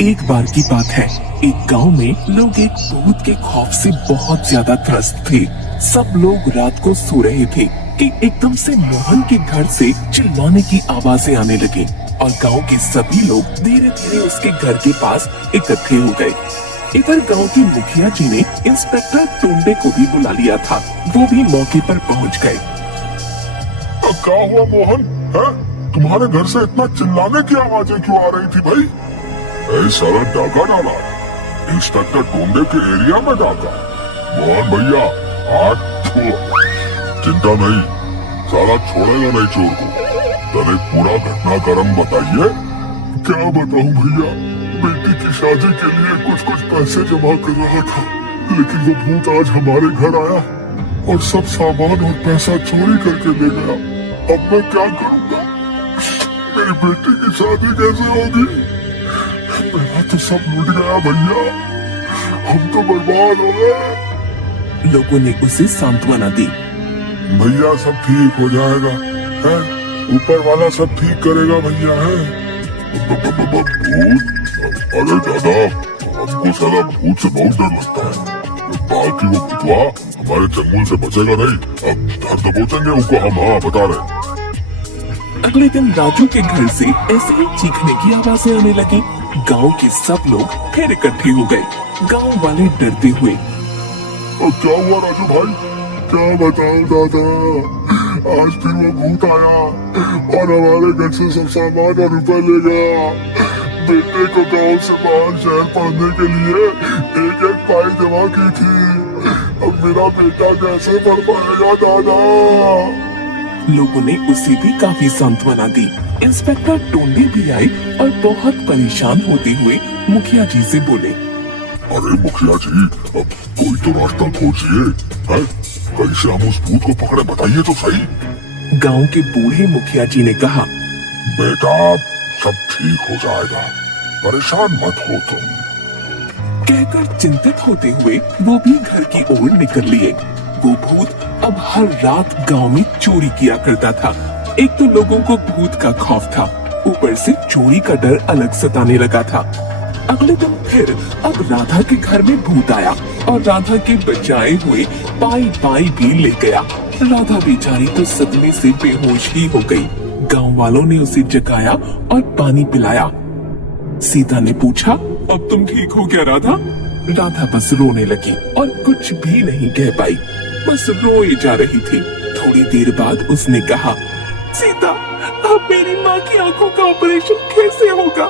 एक बार की बात है, एक गांव में लोग एक भूत के खौफ से बहुत ज्यादा त्रस्त थे। सब लोग रात को सो रहे थे कि एकदम से मोहन के घर से चिल्लाने की आवाजें आने लगी और गांव के सभी लोग धीरे धीरे उसके घर के पास इकट्ठे हो गए। इधर गांव की मुखिया जी ने इंस्पेक्टर टोंडे को भी बुला लिया था। वो भी मौके पर पहुंच गए। क्या हुआ मोहन? है तुम्हारे घर से इतना चिल्लाने की आवाजें क्यों आ रही थी भाई? सारा डाका डाला इंस्पेक्टर टोंडे के एरिया में डाका। मोहन भैया आज चिंता नहीं, सारा छोड़ेगा नहीं चोर को। तने पूरा घटनाक्रम बताइए। क्या बताऊं भैया, बेटी की शादी के लिए कुछ पैसे जमा कर रहा था, लेकिन वो भूत आज हमारे घर आया और सब सामान और पैसा चोरी करके ले गया। अब मैं क्या करूंगा? मेरी बेटी की शादी कैसे होगी? मेरा तो सब लूट गया भैया, हम तो बर्बाद हो गए। लोगों ने उसे सांत्वना दी। भैया सब ठीक हो जाएगा, है ऊपर वाला सब ठीक करेगा भैया। है भूत? अरे दादा, हमको साला भूत से बहुत डर लगता है। बाकी वो भूतवा हमारे चंगुल से बचेगा नहीं। अब घर तो पहुँचेंगे उसको हम। हाँ बता रहे। अगले दिन राजू के घर से ऐसे ही चीखने की आवाजें आने लगी। गांव के सब लोग फिर इकट्ठे हो गए। गांव वाले डरते हुए, क्या हुआ राजू भाई? क्या बताऊं दादा, आज फिर वो भूत आया और हमारे घर से सब सामान और रुपए ले गया। बेटे को गांव से बाहर शहर पढ़ने के लिए एक पाई जमा की थी। अब मेरा बेटा कैसे पढ़ पाएगा दादा? लोगों ने उसे भी काफी सांत्वना दी। इंस्पेक्टर टोंडे भी आए और बहुत परेशान होते हुए मुखिया जी से बोले, अरे मुखिया जी, अब कोई तो रास्ता खोजिए। कैसे हम उस भूत को पकड़े, बताइए तो सही। गांव के बूढ़े मुखिया जी ने कहा, बेटा सब ठीक हो जाएगा, परेशान मत हो तुम। कहकर चिंतित होते हुए वो भी घर की ओर निकल लिए। वो भूत अब हर रात गांव में चोरी किया करता था। एक तो लोगों को भूत का खौफ था, ऊपर से चोरी का डर अलग सताने लगा था। अगले दिन फिर अब राधा के घर में भूत आया और राधा के बचाए हुए पाई भी ले गया। राधा बेचारी तो सदमे से बेहोश ही हो गई। गांव वालों ने उसे जगाया और पानी पिलाया। सीता ने पूछा, अब तुम ठीक हो क्या राधा? राधा बस रोने लगी और कुछ भी नहीं कह पाई, बस रोए जा रही थी। थोड़ी देर बाद उसने कहा, सीता, अब मेरी माँ की आंखों का ऑपरेशन कैसे होगा?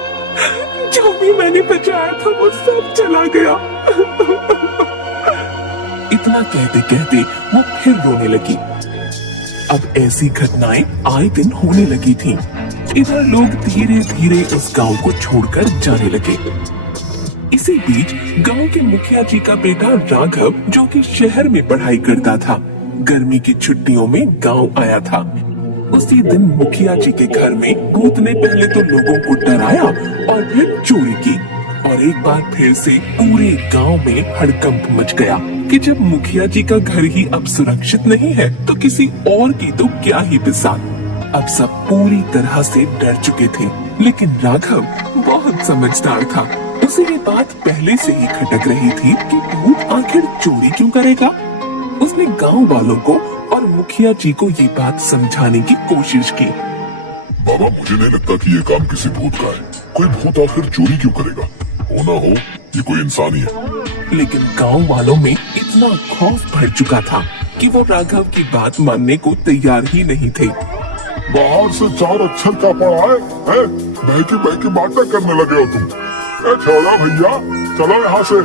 जो भी मैंने बचाया था वो सब चला गया। इतना कहते कहते वो फिर रोने लगी। अब ऐसी घटनाएं आए दिन होने लगी थीं। इधर लोग धीरे धीरे उस गांव को छोड़कर जाने लगे। इसी बीच गांव के मुखिया जी का बेटा राघव, जो कि शहर में पढ़ाई करता था, गर्मी की छुट्टियों में गांव आया था। उसी दिन मुखिया जी के घर में भूत ने पहले तो लोगों को डराया और फिर चोरी की। और एक बार फिर से पूरे गांव में हड़कंप मच गया कि जब मुखिया जी का घर ही अब सुरक्षित नहीं है तो किसी और की तो क्या ही बिसात। अब सब पूरी तरह से डर चुके थे, लेकिन राघव बहुत समझदार था। उसे ये बात पहले से ही खटक रही थी कि भूत आखिर चोरी क्यों करेगा। उसने गांव वालों को और मुखिया जी को ये बात समझाने की कोशिश की। बाबा, मुझे नहीं लगता कि ये काम किसी भूत का है। कोई भूत आखिर चोरी क्यों करेगा? हो ना हो ये कोई इंसान ही है। लेकिन गांव वालों में इतना खौफ भर चुका था कि वो राघव की बात मानने को तैयार ही नहीं थे। बाहर से 4 अक्षर का पढ़ा है? बहकी बातें करने लगे हो तुम। छोड़ा भैया, चलो यहाँ से।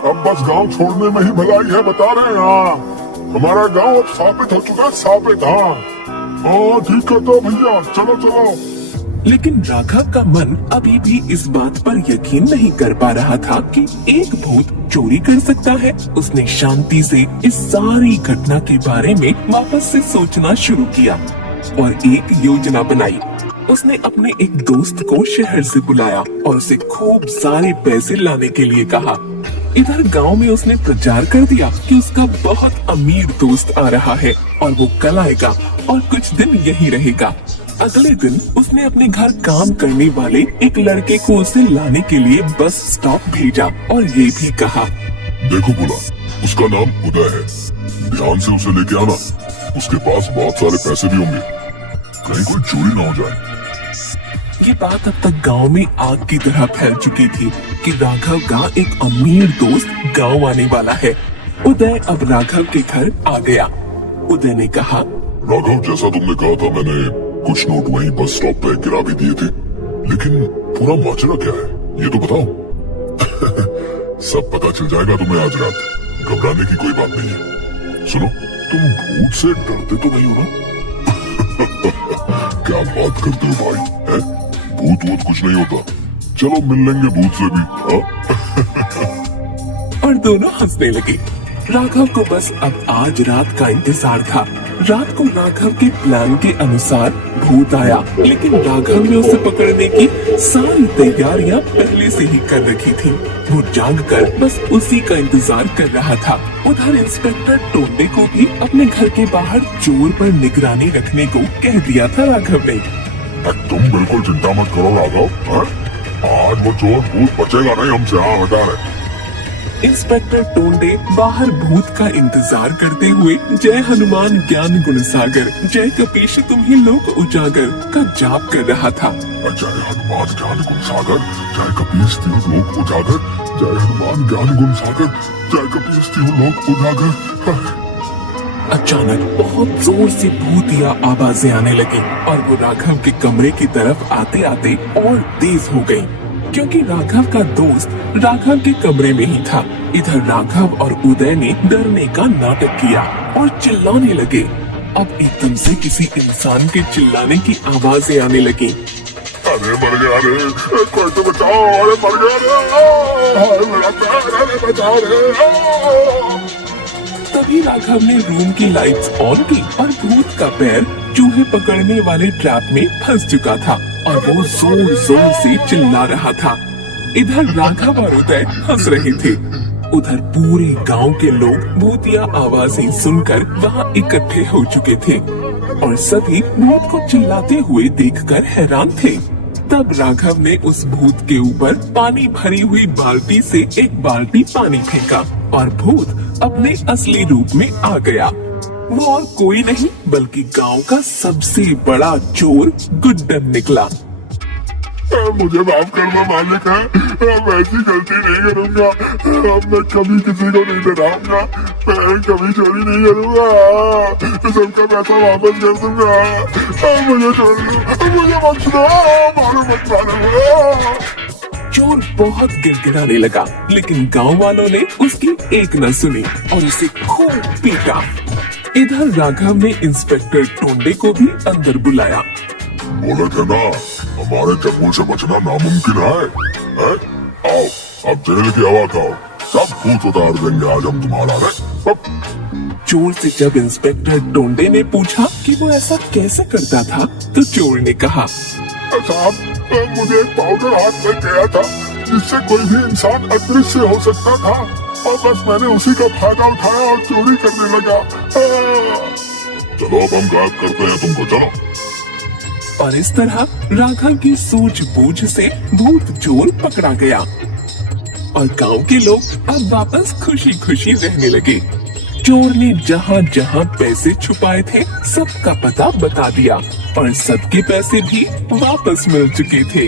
अब बस गांव छोड़ने में ही भलाई है, बता रहे हैं। हमारा गांव अब साबित हो चुका है, साबित। हाँ ठीक है तो भैया, चलो चलो। लेकिन राघव का मन अभी भी इस बात पर यकीन नहीं कर पा रहा था कि एक भूत चोरी कर सकता है। उसने शांति से इस सारी घटना के बारे में वापस से सोचना शुरू किया और एक योजना बनाई। उसने अपने एक दोस्त को शहर से बुलाया और उसे खूब सारे पैसे लाने के लिए कहा। इधर गांव में उसने प्रचार कर दिया कि उसका बहुत अमीर दोस्त आ रहा है और वो कल आएगा और कुछ दिन यहीं रहेगा। अगले दिन उसने अपने घर काम करने वाले एक लड़के को उसे लाने के लिए बस स्टॉप भेजा और ये भी कहा, देखो बुला, उसका नाम उदय है, ध्यान से उसे लेके आना, उसके पास बहुत सारे पैसे भी होंगे, कहीं कोई चोरी ना हो जाए। ये बात अब तक गांव में आग की तरह फैल चुकी थी कि राघव का एक अमीर दोस्त गांव आने वाला है। उदय अब राघव के घर आ गया। उदय ने कहा, राघव, जैसा तुमने कहा था, मैंने कुछ नोट वहीं बस स्टॉप पे गिरा भी दिए थे, लेकिन पूरा माजरा क्या है ये तो बताओ। सब पता चल जाएगा तुम्हें आज रात, घबराने की कोई बात नहीं है। सुनो, तुम भूत से डरते तो नहीं हो ना? क्या बात करते हो भाई, है? भूत वूत कुछ नहीं होता, चलो मिल लेंगे भूत से भी, हाँ? और दोनों हंसने लगे। राघव को बस अब आज रात का इंतजार था। रात को राघव के प्लान के अनुसार भूत आया, लेकिन राघव ने उसे पकड़ने की सारी तैयारियां पहले से ही कर रखी थी। वो जागकर बस उसी का इंतजार कर रहा था। उधर इंस्पेक्टर टोंडे को भी अपने घर के बाहर चोर पर निगरानी रखने को कह दिया था राघव ने। तुम बिल्कुल चिंता मत करो राघव, हाँ? आज वो चोर भूत बचेगा नहीं हमसे, हाँ बता रहे। इंस्पेक्टर टोंडे बाहर भूत का इंतजार करते हुए जय हनुमान ज्ञान गुण सागर, जय कपीश तुम्ही लोक उजागर का जाप कर रहा था। जय हनुमान ज्ञान गुण सागर, जय कपीश तिहु लोक उजागर, जय हनुमान ज्ञान गुण सागर, जय कपीश तिहु लोक उजागर। अचानक बहुत जोर से भूतिया आवाजें आने लगी और वो राघव के कमरे की तरफ आते आते और तेज हो गई, क्योंकि राघव का दोस्त राघव के कमरे में ही था। इधर राघव और उदय ने डरने का नाटक किया और चिल्लाने लगे। अब एकदम से किसी इंसान के चिल्लाने की आवाजें आने लगी। अरे मर गया रे, कोई तो बचाओ, अरे मर गया रे, मेरा पैर, अरे बचाओ रे। तभी राघव ने रूम की लाइट्स ऑन की और भूत का पैर चूहे पकड़ने वाले ट्रैप में फंस चुका था और वो जोर जोर से चिल्ला रहा था। इधर राघव और उदय हंस रहे थे। उधर पूरे गांव के लोग भूतिया आवाजें सुनकर वहां इकट्ठे हो चुके थे और सभी भूत को चिल्लाते हुए देखकर हैरान थे। तब राघव ने उस भूत के ऊपर पानी भरी हुई बाल्टी से एक बाल्टी पानी फेंका और भूत अपने असली रूप में आ गया। वो और कोई नहीं बल्कि गांव का सबसे बड़ा चोर गुड्डन निकला। मुझे माफ करना मालिक है, अब ऐसी गलती नहीं करूंगा, मैं कभी किसी को नहीं डराऊंगा, मैं कभी चोरी नहीं करूंगा, सबका पैसा वापस कर दूंगा, मुझे छोड़ दो, मुझे बख्श दो, मारो मत मारो। चोर बहुत गिड़गिड़ाने लगा, लेकिन गांव वालों ने उसकी एक न सुनी और उसे खूब पीटा। इधर राघव ने इंस्पेक्टर टोंडे को भी अंदर बुलाया। बोले थे ना, हमारे चंगुल से बचना नामुमकिन है? आओ, अब जेल की हवा खाओ, सब भूत उतार देंगे आज हम तुम्हारा रे। चोर से जब इंस्पेक्टर टोंडे ने पूछा कि वो ऐसा कैसे करता था, तो चोर ने कहा, साहब, मुझे एक पाउडर हाथ लग गया था जिससे कोई भी इंसान अदृश्य हो सकता था और बस मैंने उसी का फायदा उठाया और चोरी करने लगा। चलो अब हम गायब करते हैं तुमको, चलो। और इस तरह राघव की सूझबूझ से भूत चोर पकड़ा गया और गांव के लोग अब वापस खुशी खुशी रहने लगे। चोर ने जहाँ जहाँ पैसे छुपाए थे सबका पता बता दिया और सबके पैसे भी वापस मिल चुके थे।